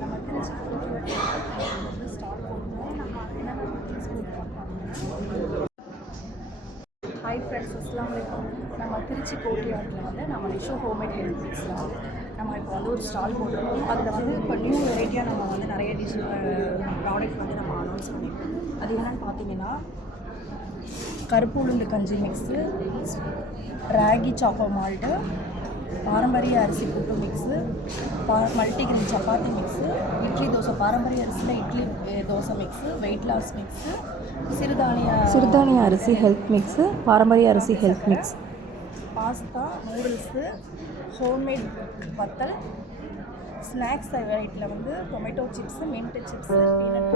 நம்ம திருச்சி ஸ்டார்ட் பண்ணுவோம். நம்ம என்னென்ன ஹாய் ஃப்ரெண்ட்ஸ், அஸ்ஸலாமு அலைக்கும். நம்ம திருச்சி கோர்ட்யார்டில் வந்து நம்ம நிஷோ ஹோம்மேட் ஹெல்த் மிக்ஸில் வந்து நம்ம இப்போ வந்து ஒரு ஸ்டால் போட்டிருக்கோம். அதில் வந்து இப்போ நியூ வெரைட்டியாக நம்ம வந்து நிறைய ப்ராடக்ட் வந்து நம்ம அனௌன்ஸ் பண்ணியிருக்கோம். அது என்னென்னு பார்த்தீங்கன்னா, கருப்பு உளுந்து கஞ்சி மிக்ஸு, ராகி சாப்போ மால்ட்டு, பாரம்பரிய அரிசி puttu mix, multigrain chapati mix, idli dosa பாரம்பரிய அரிசியில் idli dosa mix, weight loss mix, சிறுதானிய அரிசி ஹெல்த் மிக்ஸு, பாரம்பரிய அரிசி health mix, pasta, noodles, homemade வத்தல், ஸ்நாக்ஸ் வெரைட்டியில் வந்து tomato chips, mint chips, peanut